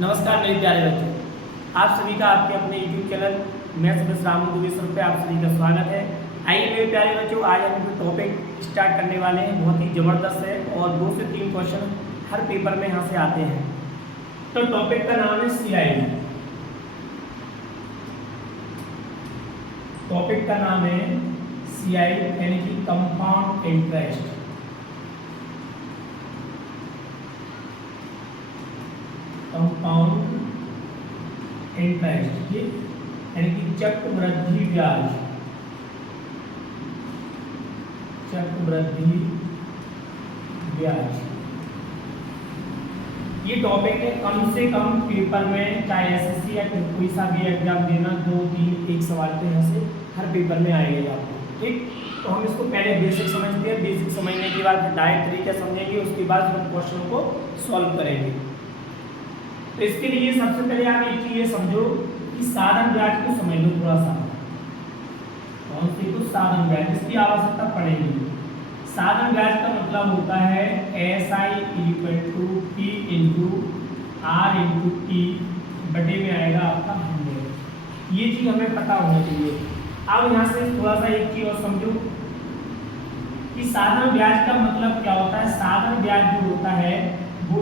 नमस्कार मेरे प्यारे बच्चों, आप सभी का आपके अपने YouTube channel maths with Ramu Dubey sir पे आप सभी का स्वागत है। आइए मेरे प्यारे बच्चों, आज हम जो टॉपिक स्टार्ट करने वाले हैं बहुत ही ज़बरदस्त है और 2 से 3 क्वेश्चन हर पेपर में यहाँ से आते हैं। तो टॉपिक का नाम है CID। टॉपिक का नाम है CID यानी कि कंपाउंड इंटरेस्ट। कंपाउंड इंटरेस्ट यानी कि चक्रवृद्धि ब्याज। चक्रवृद्धि ब्याज ये टॉपिक है कम से कम पेपर में, चाहे SSC या कोई सा भी एग्जाम देना, 2, 3 एक सवाल तो यहाँ से हर पेपर में आएगा आपको। ठीक, तो हम इसको पहले बेसिक समझते हैं। बेसिक समझने के बाद डायरेक्ट तरीके समझेंगे, उसके बाद हम क्वेश्चन को सॉल्व करेंगे। तो इसके लिए सबसे पहले आप एक चीज ये समझो कि साधन ब्याज को समझ लो थोड़ा सा। कौन सी? कुछ साधन ब्याज, इसकी आवश्यकता पड़ेगी। साधन ब्याज का मतलब होता है SI = P × R × T बटे में आएगा आपका 100। ये चीज हमें पता होना चाहिए। अब यहाँ से थोड़ा सा एक चीज और समझो कि साधन ब्याज का मतलब क्या होता है। साधन ब्याज जो होता है वो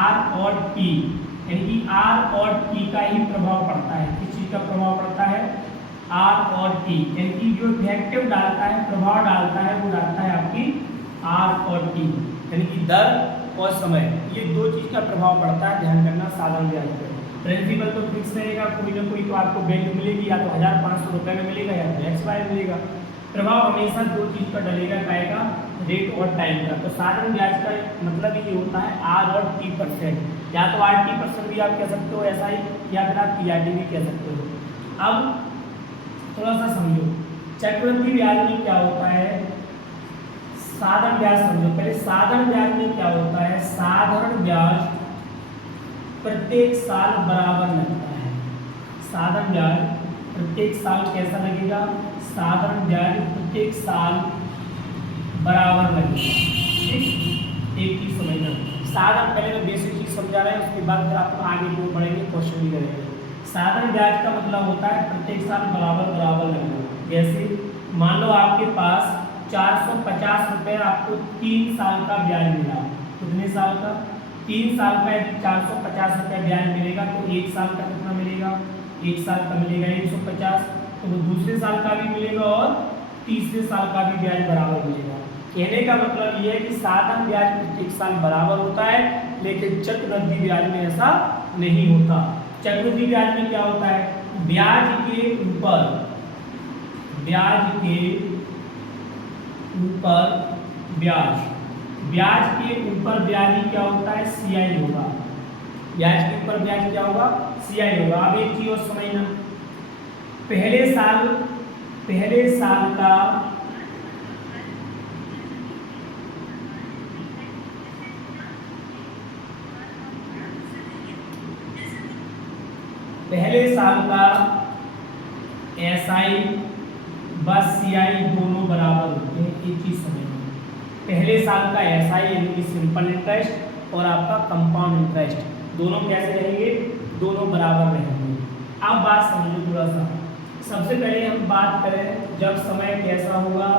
R और T यानी कि R और T का ही प्रभाव पड़ता है। किस चीज का प्रभाव पड़ता है? R और T यानी कि जो इफेक्टिव डालता है, प्रभाव डालता है, वो डालता है आपकी R और T यानी कि दर और समय। ये 2 चीज का प्रभाव पड़ता है, ध्यान करना साधन ब्याज पर। प्रिंसिपल तो फिक्स रहेगा, कोई ना कोई तो आपको वैल्यू मिलेगी, या तो 1500 रुपये में मिलेगा या तो XY मिलेगा। प्रभाव हमेशा 2 चीज का डलेगा, पाएगा रेट और टाइम का। तो साधन ब्याज का मतलब ये होता है R और T%। या तो RT% भी आप कह सकते हो SI, या फिर आप PRT भी कह सकते हो। अब थोड़ा सा समझो चक्रवृद्धि ब्याज में क्या होता है, साधन ब्याज समझो पहले। साधन ब्याज में क्या होता है? साधारण ब्याज प्रत्येक साल बराबर लगता है। साधन ब्याज प्रत्येक साल कैसा लगेगा? साधारण ब्याज प्रत्येक साल बराबर लगेगा। ठीक, एक चीज समझना। साधन पहले मैं बेसिक चीज समझा रहा है, उसके बाद फिर आप आगे जो बढ़ेंगे क्वेश्चन भी करेंगे। साधारण ब्याज का मतलब होता है प्रत्येक साल बराबर बराबर लगना। जैसे मान लो आपके पास 450 रुपये आपको 3 साल का ब्याज मिला। कितने साल का? 3 साल का। यदि 450 रुपये ब्याज मिलेगा तो 1 साल का कितना मिलेगा? 1 साल का मिलेगा 150। तो वो दूसरे साल का भी मिलेगा और तीसरे साल का भी ब्याज बराबर मिलेगा। कहने का मतलब ये है कि साधन ब्याज प्रत्येक साल बराबर होता है, लेकिन चक्रवृद्धि ब्याज में ऐसा नहीं होता। चक्रवृद्धि ब्याज में क्या होता है? ब्याज के ऊपर ब्याज, ब्याज के ऊपर ब्याज ही क्या होता है? CI होगा। ब्याज के ऊपर ब्याज क्या होगा? CI होगा। अब एक चीज और समझना, पहले साल का SI व CI दोनों बराबर होते हैं। एक चीज समझना, पहले साल का SI यानी कि सिंपल इंटरेस्ट और आपका कंपाउंड इंटरेस्ट दोनों कैसे रहेंगे? दोनों बराबर रहेंगे। अब बात समझो थोड़ा सा। सबसे पहले हम बात करें जब समय कैसा होगा?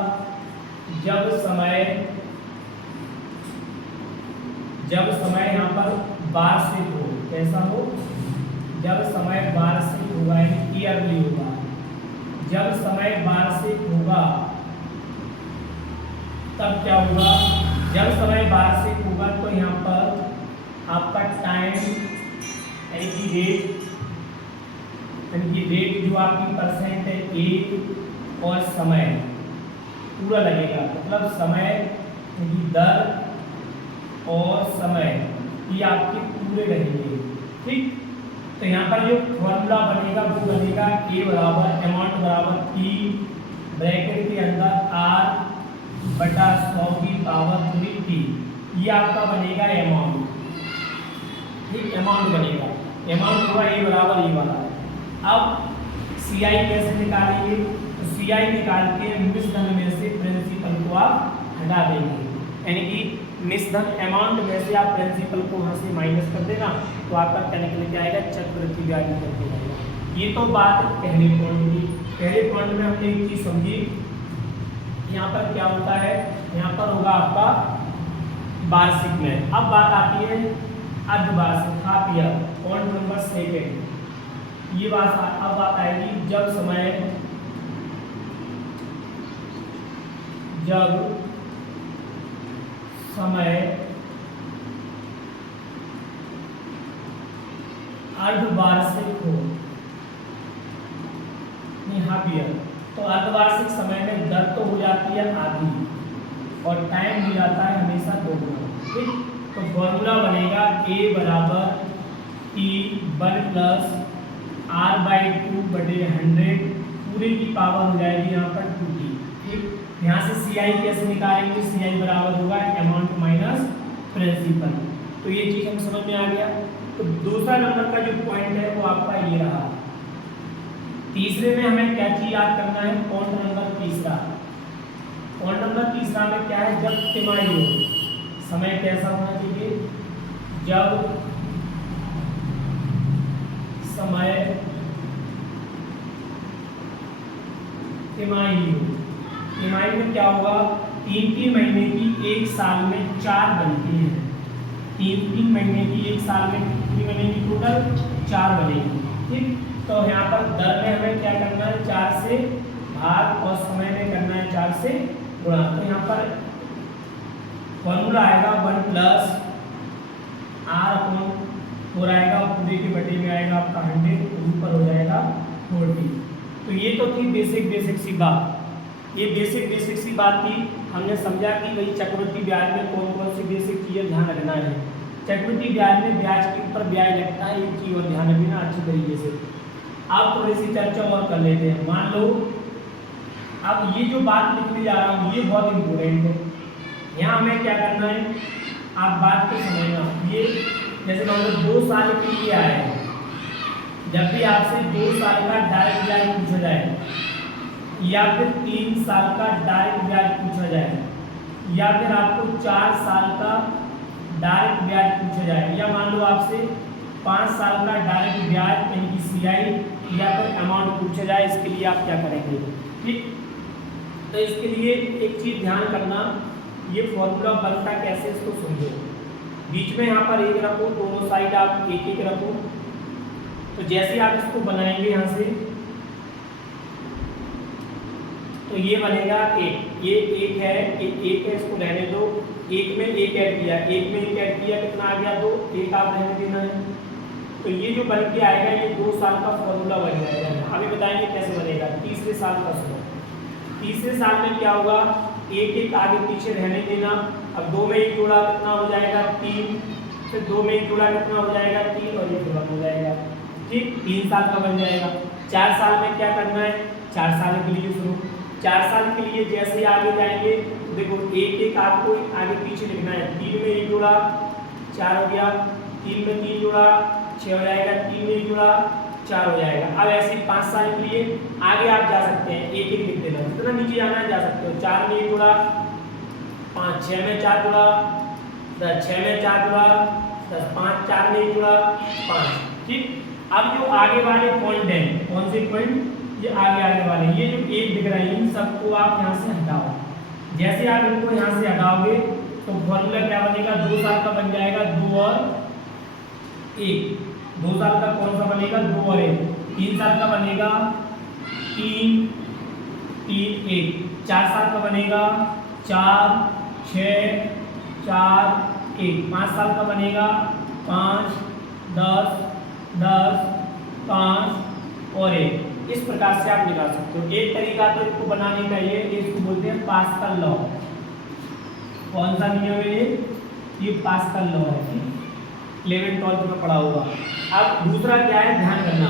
जब समय यहाँ पर वार्षिक हो। कैसा हो? जब समय वार्षिक होगा यानी ईयरली होगा। जब समय वार्षिक होगा तब क्या होगा? जब समय वार्षिक होगा तो यहाँ पर आपका टाइम यानी कि रेट जो आपकी परसेंट है, एज और समय पूरा लगेगा। मतलब समय यानी दर और समय ये आपके पूरे रहेंगे। ठीक, तो यहाँ पर जो फॉर्मूला बनेगा वो बनेगा A बराबर अमाउंट बराबर T ब्रैकेट के अंदर R बटा 100 की पावर 3T। ये आपका बनेगा अमाउंट। ठीक, अमाउंट बनेगा। अमाउंट होगा A बराबर ये वाला। अब CI कैसे निकालेंगे? तो CI निकाल के मिश्रण में से प्रिंसिपल को आप हटा देंगे, यानी कि निस्धन अमाउंट में से आप प्रिंसिपल को वहाँ से माइनस कर देना तो आपका क्या निकल के आएगा, चक्रवृद्धि ब्याज निकल के आएगा। ये तो बात पहले पॉइंट की। पहले पॉइंट में हमने एक चीज समझी, यहाँ पर क्या होता है, यहाँ पर होगा आपका वार्षिक में। अब बात आती है अर्धवार्षिक, half year, point number second. ये बात अब बात आएगी जब समय अर्धवार्षिक हो, हाफ ईयर। तो अर्धवार्षिक समय में दर तो हो जाती है आधी और टाइम हो जाता है हमेशा 2 गुना। ठीक, तो फॉर्मूला बनेगा A बराबर T1 प्लस R/2 बटे 100 पूरे की पावर हो जाएगी यहाँ पर 2T। ठीक, यहाँ से CI कैसे निकालेंगे, CI बराबर होगा अमाउंट माइनस प्रिंसिपल। तो ये चीज हम समझ में आ गया। तो दूसरा नंबर का जो पॉइंट है वो आपका ये रहा। तीसरे में हमें क्या चीज याद करना है, पॉइंट नंबर तीसरा। पॉइंट नंबर तीसरा में क्या है, जब तिमाही हो, समय कैसा होना चाहिए, जब समय तिमाही हो। तिमाही में क्या होगा, 3 महीने की एक साल में 4 बनती है। 3 महीने की एक साल में कितनी बनेगी, टोटल 4 बनेगी। ठीक, तो यहाँ पर दर में हमें क्या करना है, 4 से भाग और समय में करना है 4 से गुणा। तो यहाँ पर फॉर्मूला आएगा 1 प्लस R/4 आएगा और पूरे के बटे में आएगा आपका 100, ऊपर हो जाएगा 40। तो ये तो थी बेसिक सी बात। ये बेसिक सी बात थी। हमने समझा कि भाई चक्रवृद्धि ब्याज में कौन कौन सी बेसिक चीज़ें ध्यान रखना है। चक्रवृद्धि ब्याज में ब्याज के ऊपर ब्याज लगता है, एक चीज़ और ध्यान रखना अच्छी तरीके से। अब थोड़ी सी चर्चा और कर लेते हैं। मान लो अब ये जो बात लिखने जा रहा हूँ ये बहुत इम्पोर्टेंट है। यहाँ हमें क्या करना है, आप बात को समझना। ये जैसे मान लो 2 साल के लिए आया है, जब भी आपसे 2 साल का डायरेक्ट ब्याज पूछा जाए या फिर 3 साल का डायरेक्ट ब्याज पूछा जाए या फिर आपको 4 साल का डायरेक्ट ब्याज पूछा जाए या मान लो आपसे 5 साल का डायरेक्ट ब्याज यानी कि CI या फिर अमाउंट पूछा जाए, इसके लिए आप क्या करेंगे। ठीक, तो इसके लिए एक चीज़ ध्यान करना, ये फॉर्मूला बनता कैसे इसको समझो। बीच में यहाँ पर 1 रखो, दोनों साइड आप 1 रखो। तो जैसे आप इसको बनाएंगे यहाँ से तो ये बनेगा 1, ये 1 है, ये 1 है, इसको रहने दो। 1 में 1 ऐड किया, 1 में 1 ऐड किया, कितना आ गया 2, 1 आप रहने देना है। तो ये जो बन के आएगा ये 2 साल का फॉर्मूला बन जाएगा। अभी बताएंगे कैसे बनेगा। तीसरे साल का सुनो, तीसरे साल में क्या होगा, 1 आगे पीछे रहने देना। अब 2 में 1 जोड़ा कितना हो जाएगा 3, फिर 2 में 1 जोड़ा कितना हो जाएगा 3 और ये खत्म हो जाएगा। ठीक, 3 साल का बन जाएगा। 4 साल में क्या करना है, 4 साल के लिए सुनो, 4 साल के लिए जैसे आगे जाएंगे देखो 1 आपको आगे पीछे लिखना है। 3 में 1 जोड़ा 4 हो गया, 3 में 3 जोड़ा 6 हो जाएगा, 3 में 1 जोड़ा 4 हो जाएगा। अब ऐसे 5 साल के लिए आगे आप जा सकते हैं, 1 लिख देना, जितना नीचे जाना है जा सकते हो। 4 में 1 जोड़ा 5, 6 में 4 जोड़ा 10, 6 में 4 जोड़ा 10, 5, 4 में 1 जोड़ा 5। ठीक, अब जो आगे वाले पॉइंट हैं, कौन से पॉइंट, ये आगे वाले, ये जो 1 दिख रहे हैं इन सबको आप यहाँ से हटाओ। जैसे आप इनको यहाँ से हटाओगे तो फॉर्मूला क्या बनेगा, 2 साल का बन जाएगा 2 और 1। 2 साल का कौन सा बनेगा 2 और 1। 3 साल का बनेगा 3, 3, 1। 4 साल का बनेगा 4, 6, 4, 1। 5 साल का बनेगा 5, 10, 10, 5 और 1। इस प्रकार से आप निकाल सकते हो। एक तरीका तो इसको बनाने का ये, इसको बोलते हैं पास्कल लॉ। कौन सा नियम है ये पास्कल लॉ है, 11th-12th में पढ़ा होगा। अब दूसरा क्या है, ध्यान करना।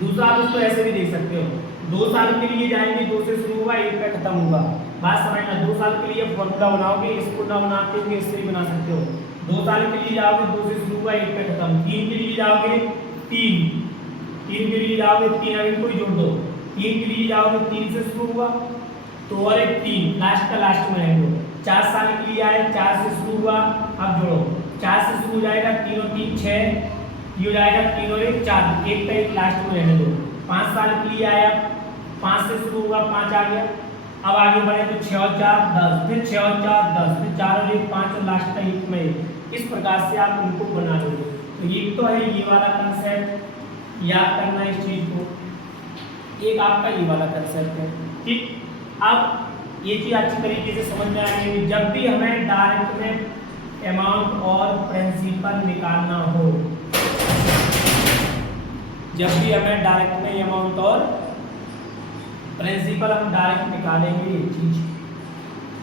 दूसरा आप इसको ऐसे भी देख सकते हो, 2 साल के लिए जाएंगे, 2 से शुरू होगा 1 पे खत्म होगा। बात समझना, 2 साल के लिए फॉर्मूला बनाओगे, इसको ना बनाते हुए इससे भी बना सकते हो। 2 साल के लिए जाओगे 2 से शुरू होगा 1 पे खत्म। 3 के लिए जाओगे 3 के लिए जाओगे 3, अब इनको ही जोड़ दो। 3 के लिए जाओगे 3 से शुरू होगा तो और एक 3 लास्ट का लास्ट में है। 4 साल के लिए आए, 4 से शुरू हुआ, अब जोड़ो 4 से शुरू हो जाएगा, 3 और 3 6, ये हो जाएगा 3 और 1 4, एक का एक लास्ट में रहने दो। 5 साल के लिए आया, 5 से शुरू हुआ, 5 आ गया, अब आगे बढ़े तो 6 और 4 10, फिर 6 और 4 10, फिर 4 और 1 5 और लास्ट का एक में 1। इस प्रकार से आप उनको बना लोगे। तो ये तो है ये वाला कंसेप्ट, याद करना इस चीज को। एक आपका ये वाला कंसेप्ट है, ठीक। अब ये चीज अच्छी तरीके से समझ में आ गई। जब भी हमें डायरेक्ट में अमाउंट और प्रिंसिपल निकालना हो, जब भी हमें डायरेक्ट में अमाउंट और प्रिंसिपल हम डायरेक्ट निकालेंगे ये चीज,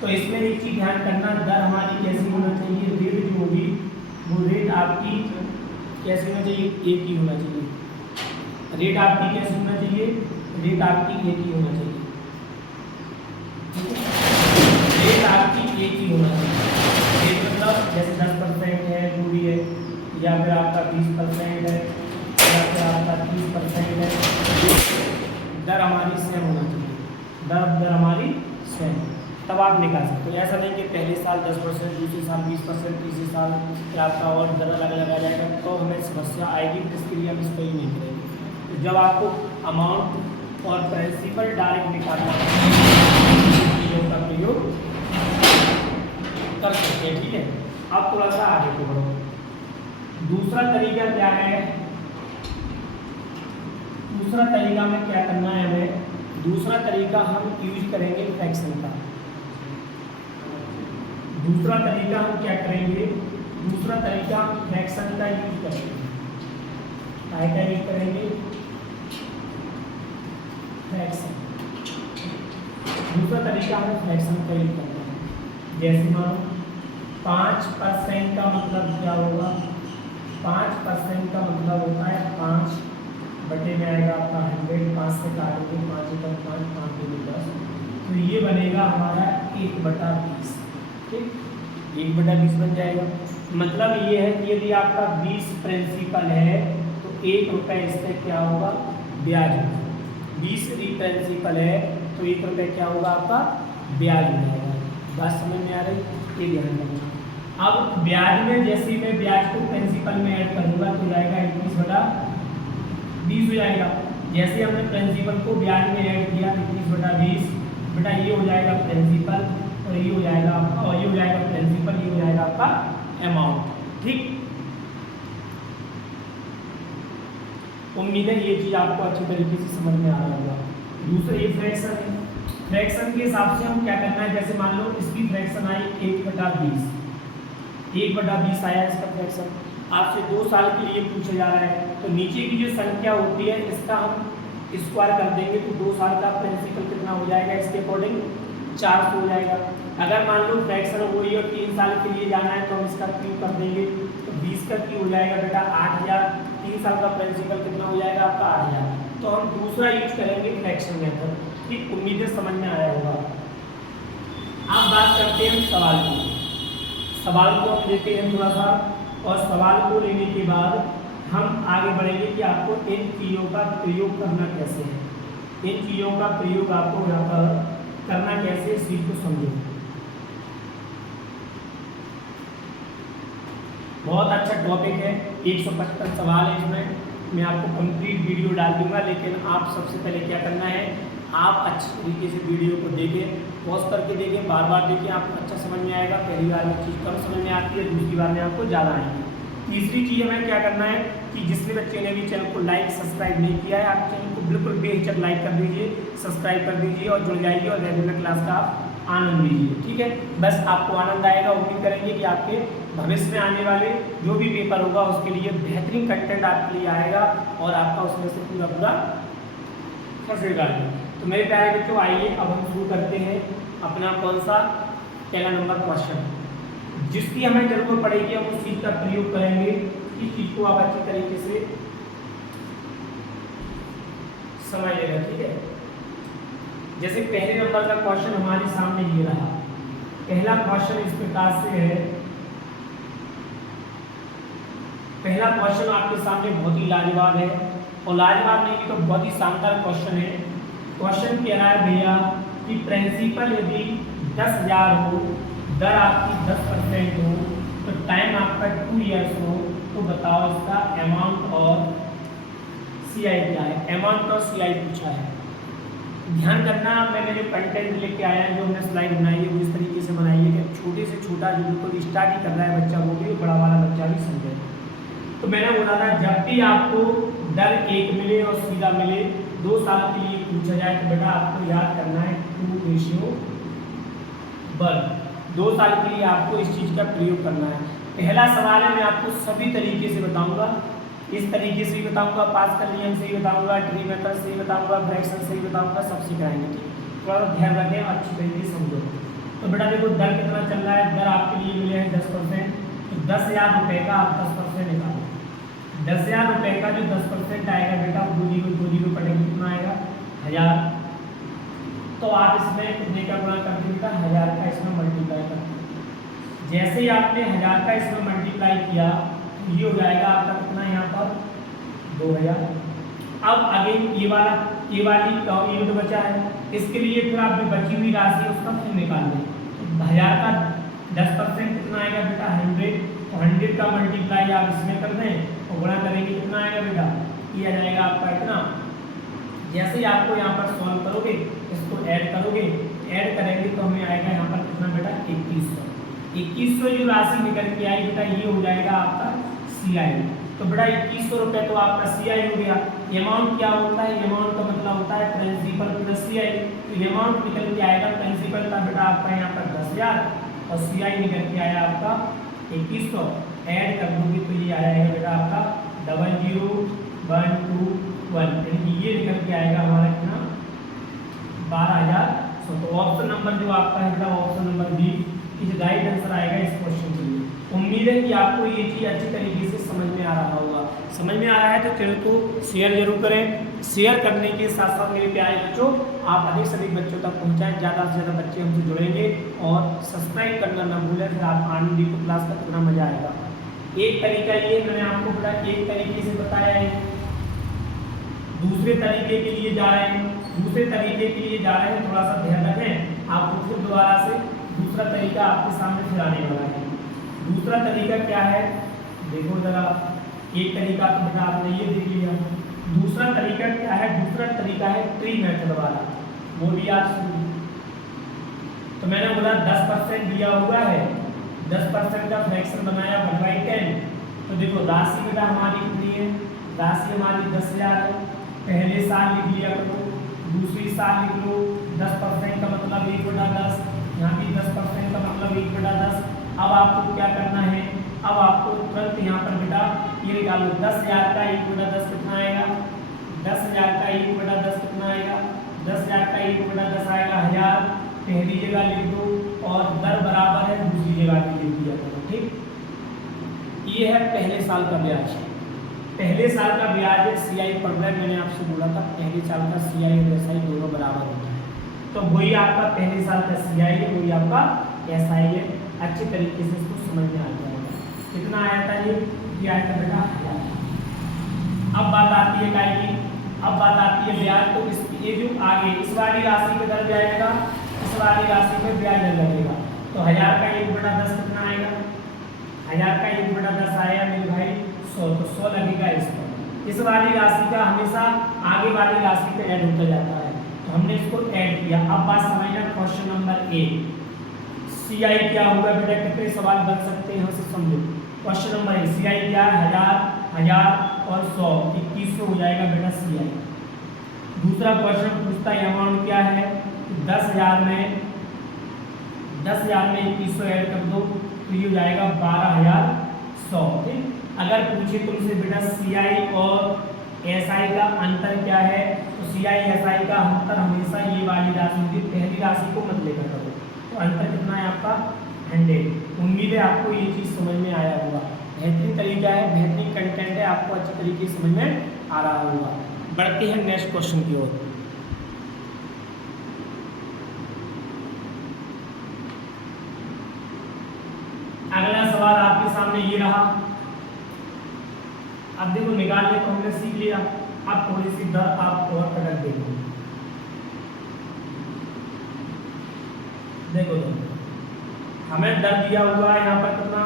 तो इसमें एक चीज ध्यान करना, दर हमारी कैसी होना चाहिए, रेट जो होगी वो रेट आपकी कैसी होना चाहिए, एक ही होना चाहिए। रेट आपकी कैसी होना चाहिए, रेट आपकी एक ही होना चाहिए, रेट आपकी एक ही होना चाहिए। रेट मतलब जैसे 10% है जो भी है, या फिर आपका 20% है, या फिर आपका 30% है, दर हमारी सेम होना चाहिए, दर हमारी सेम, तब आप निकाल सकते हो। ऐसा नहीं कि पहले साल 10%, दूसरे साल 20%, तीसरे साल फिर आपका और दर अलग अलग आ जाएगा, तो हमें समस्या आएगी। इसके लिए हम इसको ही नहीं करेंगे। तो जब आपको अमाउंट और प्रिंसिपल डायरेक्ट निकालना चीज़ों का प्रयोग कर सकते हैं, ठीक है। अब थोड़ा सा आगे को बढ़ो। दूसरा तरीका क्या है, दूसरा तरीका में क्या करना है हमें, दूसरा तरीका हम यूज करेंगे फ्रैक्शन का। दूसरा तरीका हम क्या करेंगे, दूसरा तरीका हम फ्रैक्शन का यूज करेंगे। क्या यूज करेंगे, फ्रैक्शन। दूसरा तरीका हमें फ्रैक्शन का यूज करना है। जैसे मानो 5% का मतलब क्या होगा, 5% का मतलब होता है 5 बटे में आएगा आपका 100, 5 से काटेंगे 5 × 5 5 × 10, तो ये बनेगा हमारा 1/20, ठीक, 1/20 बन जाएगा। मतलब ये है कि यदि आपका 20 प्रिंसिपल है तो 1 रुपये इस पर क्या होगा, ब्याज होगा। 20 प्रिंसिपल है तो 1 रुपये क्या होगा आपका, ब्याज हो जाएगा। बात समझ में आ रही, ये ध्यान रखना। अब ब्याज में जैसे ही मैं ब्याज को प्रिंसिपल में ऐड करूँगा तो जाएगा 21/20 हो जाएगा। जैसे हमने प्रिंसिपल को ब्याज में ऐड किया 21/20, बेटा ये हो जाएगा प्रिंसिपल और ये हो जाएगा आपका, और ये हो जाएगा प्रिंसिपल, ये हो जाएगा आपका अमाउंट, ठीक। उम्मीद है ये चीज़ आपको अच्छी तरीके से समझ में आ रहा होगा। दूसरा ये फ्रैक्शन है। फ्रैक्शन के हिसाब से हम क्या करना है, जैसे मान लो इसकी फ्रैक्शन आई 1/20, 1/20 आया इसका फ्रैक्शन। आपसे 2 साल के लिए पूछा जा रहा है, तो नीचे की जो संख्या होती है इसका हम स्क्वायर कर देंगे तो 2 साल का प्रिंसिपल कितना हो जाएगा, इसके अकॉर्डिंग 400 हो जाएगा। अगर मान लो फ्रैक्शन हो रही है और 3 साल के लिए जाना है तो हम इसका क्यू कर देंगे, तो 20 का क्यू हो जाएगा बेटा 8000, 3 साल का प्रिंसिपल कितना हो जाएगा आपका 8000। तो हम दूसरा यूज करेंगे फ्रैक्शन मेथड, ठीक। उम्मीद है समझ में आया होगा। अब बात करते हैं सवाल की। सवाल को हम लेते हैं थोड़ा सा, और सवाल को लेने के बाद हम आगे बढ़ेंगे कि आपको इन चीज़ों का प्रयोग करना कैसे है। इन चीज़ों का प्रयोग आपको यहाँ पर करना कैसे, इस चीज़ को समझो। बहुत अच्छा टॉपिक है, 155 सवाल है इसमें। मैं आपको कंप्लीट वीडियो डाल दूंगा, लेकिन आप सबसे पहले क्या करना है, आप अच्छी तरीके से वीडियो को देखें, पॉज करके देखें, बार बार देखें, आपको अच्छा समझ में आएगा। पहली बार में चीज़ कम समझ में आती है, दूसरी बार में आपको ज़्यादा आएगी। तीसरी चीज़ हमें क्या करना है कि जिसने बच्चे ने भी चैनल को लाइक सब्सक्राइब नहीं किया है, आप चैनल को बिल्कुल बेहिचक लाइक कर दीजिए, सब्सक्राइब कर दीजिए और जुड़ जाइए और रेगुलर क्लास का आप आनंद लीजिए, ठीक है। बस आपको आनंद आएगा। उम्मीद करेंगे कि आपके भविष्य में आने वाले जो भी पेपर होगा उसके लिए बेहतरीन कंटेंट आपके लिए आएगा और आपका उसमें से पूरा पूरा फंसेगा। तो मेरे प्यारे बच्चों, आइए अब हम शुरू करते हैं अपना कौन सा पहला नंबर क्वेश्चन। जिसकी हमें जरूरत पड़ेगी हम उस चीज़ का प्रयोग करेंगे। इस चीज़ को आप अच्छी तरीके से समझ लेना, ठीक है। जैसे पहले नंबर का क्वेश्चन हमारे सामने ये रहा। पहला क्वेश्चन इस प्रकार से है। पहला क्वेश्चन आपके सामने बहुत ही लाजवाब है, और लाजवाब नहीं तो बहुत ही शानदार क्वेश्चन है। क्वेश्चन कह रहा है भैया कि प्रिंसिपल यदि 10,000 हो, दर आपकी 10% हो तो टाइम आपका 2 ईयर्स हो, तो बताओ इसका अमाउंट और CI क्या है। अमाउंट और CI पूछा है। ध्यान करना, मैंने जो कंटेंट लेके आया है, जो हमने स्लाइड बनाई है, वो इस तरीके से बनाई है कि छोटे से छोटा जो बिल्कुल स्टार्ट ही कर रहा है बच्चा वो भी, बड़ा वाला बच्चा भी समझे। तो मैंने बोला था जब भी आपको दर 1 मिले और सीधा मिले 2 साल के लिए पूछा जाए तो बेटा आपको याद करना है 2:1। 2 साल के लिए आपको इस चीज़ का प्रयोग करना है। पहला सवाल है, मैं आपको सभी तरीके से बताऊंगा, इस तरीके से भी बताऊंगा, पास्कल नियम से ही बताऊंगा, ट्री मेथड से ही बताऊंगा, फ्रैक्शन से ही बताऊंगा, सब सिखाएंगे। ठीक, थोड़ा ध्यान रखें, अच्छी तरीके से समझो। तो बेटा देखो दर कितना चल रहा है, दर आपके लिए मिले हैं 10%, तो 10,000 रुपये का आप 10% निकालो। 10,000 रुपये का जो 10% आएगा बेटा, 2 पटेंगे कितना आएगा 1000। तो आप इसमें कितने का गुणा करते बेटा, 1000 का इसमें मल्टीप्लाई करते। जैसे ही आपने 1000 का इसमें मल्टीप्लाई किया तो ये हो जाएगा आपका कितना, यहाँ पर 2000। अब आगे ये वाली यूनिट बचा है, इसके लिए फिर आप जो बची हुई राशि है उसका फिर निकाल लें। तो 1000 का 10% कितना आएगा बेटा 100, तो 100 का मल्टीप्लाई आप इसमें कर दें और गुणा करेंगे कितना आएगा बेटा, ये आ जाएगा आपका इतना। जैसे ही आपको यहाँ पर सॉल्व करोगे, इसको ऐड करोगे, ऐड करेंगे तो हमें आएगा यहाँ पर कितना बेटा 2100। 2100 जो राशि निकल के आई बेटा, ये हो जाएगा आपका CI। तो बेटा 2100 रुपये तो आपका CI हो गया। अमाउंट क्या होता है, अमाउंट का मतलब होता है प्रिंसिपल प्लस CI। तो अमाउंट निकल के आएगा, प्रिंसिपल था बेटा आपका यहाँ पर 10,000 और CI निकल के आया आपका 2100। ऐड कर दोगे तो ये आ जाएगा बेटा आपका 00121, यानी ये निकल के आएगा हमारा कितना 12,100। तो ऑप्शन नंबर जो आपका है बेटा, option number B is right answer आएगा इस क्वेश्चन के लिए। उम्मीद है कि आपको ये चीज़ अच्छी तरीके से समझ में आ रहा होगा। समझ में आ रहा है तो चैनल को शेयर जरूर करें। शेयर करने के साथ साथ मेरे प्यारे बच्चों, आप अधिक से अधिक बच्चों तक पहुंचाएं, ज़्यादा से ज़्यादा बच्चे हमसे जुड़ेंगे। और सब्सक्राइब करना ना भूलें, फिर आप आने वाली क्लास का कितना मजा आएगा। एक तरीका ये मैंने आपको बड़ा एक तरीके से बताया है, दूसरे तरीके के लिए जा रहे हैं, थोड़ा सा ध्यान रखें। आपको फिर दोबारा से दूसरा तरीका आपके सामने फिर आने वाला है। दूसरा तरीका क्या है देखो जरा, एक तरीका तो बेटा आपने ये देख लिया, दूसरा तरीका क्या है, दूसरा तरीका है ट्री मेथड वाला, वो भी आप सुनिए। तो मैंने बोला 10% दिया हुआ है, 10% का फ्रैक्शन बनाया 1/10। तो देखो राशि बेटा हमारी कितनी है, राशि हमारी 10,000 है। पहले साल लिख लिया करो, दूसरी साल लिख लो। 10% का मतलब 1/10, यहाँ भी 10% का मतलब 1/10। अब आपको क्या करना है, अब आपको तुरंत यहाँ पर बेटा ये निकालो, 10,000 का 1/10 कितना आएगा, 10,000 का 1/10 कितना आएगा, 10,000 का 1/10 आएगा 1000। पहली जगह लिख दो और दर बराबर है दूसरी जगह भी लिख दिया करो। ठीक, ये है पहले साल का ब्याज। पहले साल का ब्याज है CI पड़ रहा है, मैंने आपसे बोला था पहले साल का CI और SI दोनों बराबर होता है। तो वही आपका पहले साल का CI है, वही आपका SI है। अच्छे तरीके से इसको समझ में आ जाएगा। कितना आया था ये आया था बेटा 1000। अब बात आती है काय की, अब बात आती है ब्याज। तो ये जो आगे इस वाली राशि पे दर जाएगा, इस वाली राशि पे ब्याज लगेगा। तो 1000 का 1/10 कितना आएगा, 1000 का 1/10 आया मेरे भाई 100, तो 100 लगेगा इस पर। इस वाली राशि का हमेशा आगे वाली राशि पे ऐड होता जाता है, तो हमने इसको ऐड किया। अब बात समझना, क्वेश्चन नंबर ए CI क्या होगा बेटा, कितने सवाल बन सकते हैं यहाँ से समझो। क्वेश्चन नंबर ए CI क्या है, 1000 और 100, 2100 हो जाएगा बेटा CI। दूसरा क्वेश्चन पूछता है अमाउंट क्या है, 10,000 में 2100 ऐड कर दो तो ये हो जाएगा 12,100। ठीक, अगर पूछे तुमसे बेटा CI और SI का अंतर क्या है, तो CI SI का अंतर हमेशा ये वाली राशि होगी, पहली राशि को मत लेकर करो। तो अंतर कितना है आपका 100। उम्मीद है आपको ये चीज़ समझ में आया होगा। बेहतरीन तरीका है, बेहतरीन कंटेंट है, आपको अच्छे तरीके से समझ में आ रहा होगा। बढ़ते हैं नेक्स्ट क्वेश्चन की ओर। अगला सवाल आपके सामने ये रहा। अब देखो निकालने को हमने सीख लिया, अब थोड़ी सी दर आप और कटक देखो। देखो हमें दर दिया हुआ है यहाँ पर कितना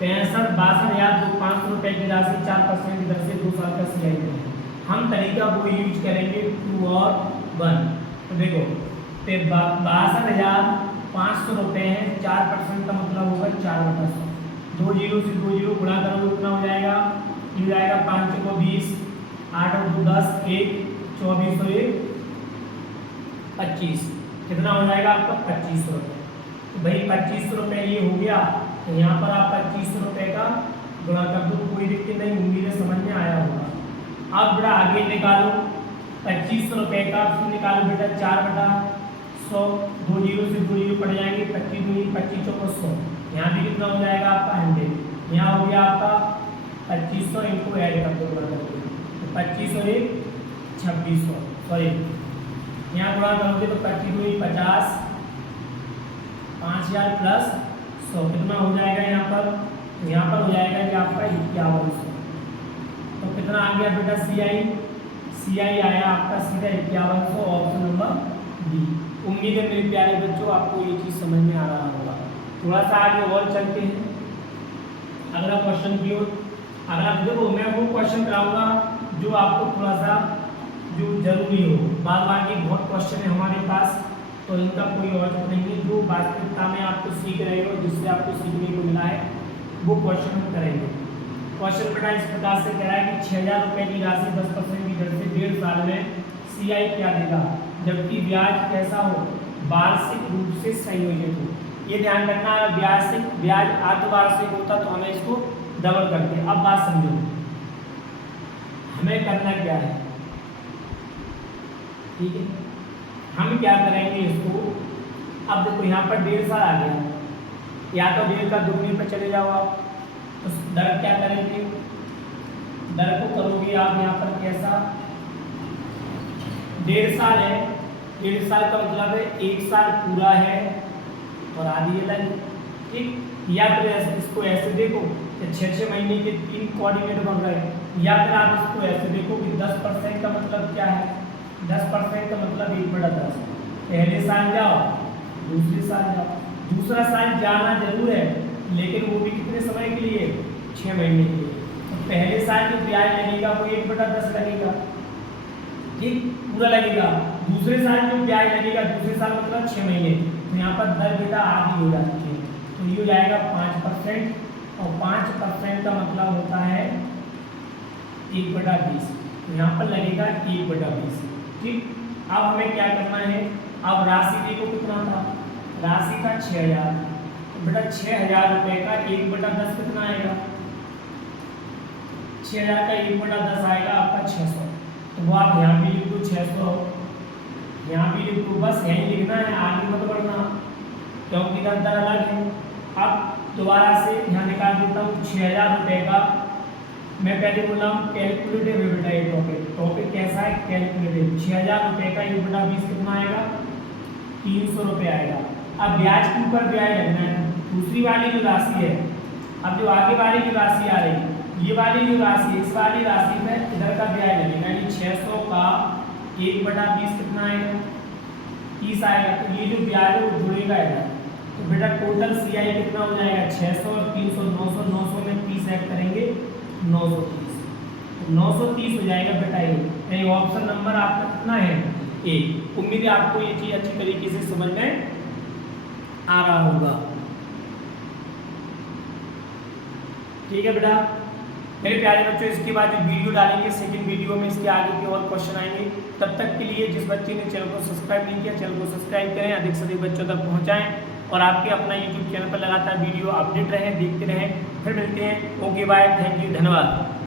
65,62,500 रुपए की राशि 4% की दर से 2 साल का CI है। हम तरीका वो यूज करेंगे 2 और 1। तो देखो 62,500 रुपए है, 4% का मतलब होगा 4/100। 2 जीरो से 2 जीरो गुणा करोगे कितना हो जाएगा, ये जाएगा 5 को 20, 8 और 2 10, 1 24 और 1 25, कितना हो जाएगा आपका 2500 रुपये। तो भाई 2500 रुपये ये हो गया, तो यहाँ पर आप 2500 रुपये का गुणा कर दो, कोई दिक्कत नहीं, उम्मीद है समझ में आया होगा। अब बेटा आगे निकालो 2500 रुपये का, फिर निकालो बेटा 4/100, 2 जीरो से 2 जीरो पड़ जाएंगे, 25 दूनी 25 चौको 100, यहाँ भी कितना हो जाएगा आपका 100, यहाँ हो गया आपका 2500, इनको ऐड कर दो गुणा करके, तो 25 और 1 2600, सॉरी यहाँ गुणा करोगे तो 25 दूनी 50, 5000 प्लस 100 कितना हो जाएगा यहाँ पर हो जाएगा कि आपका 5100। तो कितना आ गया बेटा CI आया आपका सीधा 5100, ऑप्शन नंबर बी। उम्मीद है मेरे प्यारे बच्चों आपको ये चीज़ समझ में आ रहा होगा। थोड़ा सा आगे और चलते हैं अगला क्वेश्चन की ओर। अगला देखो मैं वो क्वेश्चन कराऊंगा जो आपको थोड़ा सा जो जरूरी हो, बाद बाकी बहुत क्वेश्चन है हमारे पास, तो इनका कोई और नहीं है, जो वास्तविकता में आपको सीख रहे हो, जिससे आपको सीखने को मिला है वो क्वेश्चन हम करेंगे। क्वेश्चन बेटा इस प्रकार से कह रहा है कि 6000 रुपये की राशि 10% की दर से 1.5 साल में CI क्या देगा, जबकि ब्याज कैसा हो, वार्षिक रूप से संयोजित हो। ये ध्यान रखना है, ब्याज अर्धवार्षिक होता तो हमें इसको डबल करते। अब बात समझो, हमें करना क्या है, ठीक है, हम क्या करेंगे इसको। अब देखो यहाँ पर 1.5 साल आ गया, या तो 1.5 का दुगने पर चले जाओ आप, तो दर क्या करेंगे, दर को करोगे आप यहाँ पर कैसा, 1.5 साल है, 1.5 साल का मतलब है 1 साल पूरा है और आधी अलग, ठीक। या फिर इसको ऐसे देखो कि 6-6 महीने के 3 कोऑर्डिनेट बन रहे हैं, या फिर आप इसको ऐसे देखो कि 10% का मतलब क्या है, 10% का मतलब 1/10। पहले साल जाओ, दूसरे साल जाओ, दूसरा साल जाना जरूर है लेकिन वो भी कितने समय के लिए, 6 महीने के लिए। तो पहले साल जो ब्याज लगेगा वो 1/10 लगेगा, ठीक, पूरा लगेगा। दूसरे साल जो ब्याज लगेगा, दूसरे साल मतलब 6 महीने, तो यहाँ पर दर बेटा आधी हो जाती है, तो ये हो जाएगा 5%, और 5% का मतलब होता है 1/20, तो यहाँ पर लगेगा 1/20, ठीक। अब हमें क्या करना है, अब राशि देखो कितना था, राशि था 6000, तो बेटा 6000 रुपये का 1/10 कितना आएगा, 6000 का 1/10 आएगा आपका 600, तो वो आप यहाँ भी लिख दो 600, यहाँ भी लिख दो, बस यहीं लिखना है, आगे मत बढ़ना क्योंकि दर अलग है। अब दोबारा से यहाँ निकाल देता हूँ 6000 रुपये का, मैं पहले बोला हूँ कैलकुलेटिव है बेटा, ये टॉपिक कैसा है, कैलकुलेटिव। 6000 रुपये का 1/20 कितना आएगा, 300 रुपये आएगा। अब ब्याज के ऊपर ब्याज लगना है, दूसरी वाली जो राशि है, अब जो आगे वाली जो राशि आ रही है, ये वाली जो राशि है, इस वाली राशि में इधर का ब्याज लगेगा, यानी 600 का 1/20 कितना आएगा, 30 आएगा। तो ये जो ब्याज है वो जुड़ेगा इधर, तो बेटा टोटल CI कितना हो जाएगा, 600 और 300, 900, 900 में 30 ऐड करेंगे 930, तो 930 हो जाएगा बेटा ये, यानी ऑप्शन नंबर आपका कितना है, ए। उम्मीद है आपको ये चीज़ अच्छी तरीके से समझ में आ रहा होगा, ठीक है बेटा। मेरे प्यारे बच्चों, इसके बाद जो वीडियो डालेंगे सेकंड वीडियो में इसके आगे के और क्वेश्चन आएंगे। तब तक के लिए जिस बच्चे ने चैनल को सब्सक्राइब नहीं किया, चैनल को सब्सक्राइब करें, अधिक से अधिक बच्चों तक पहुंचाएं और आपके अपना यूट्यूब चैनल पर लगातार वीडियो अपडेट रहें, देखते रहें। फिर मिलते हैं, ओके बाय, थैंक यू, धन्यवाद।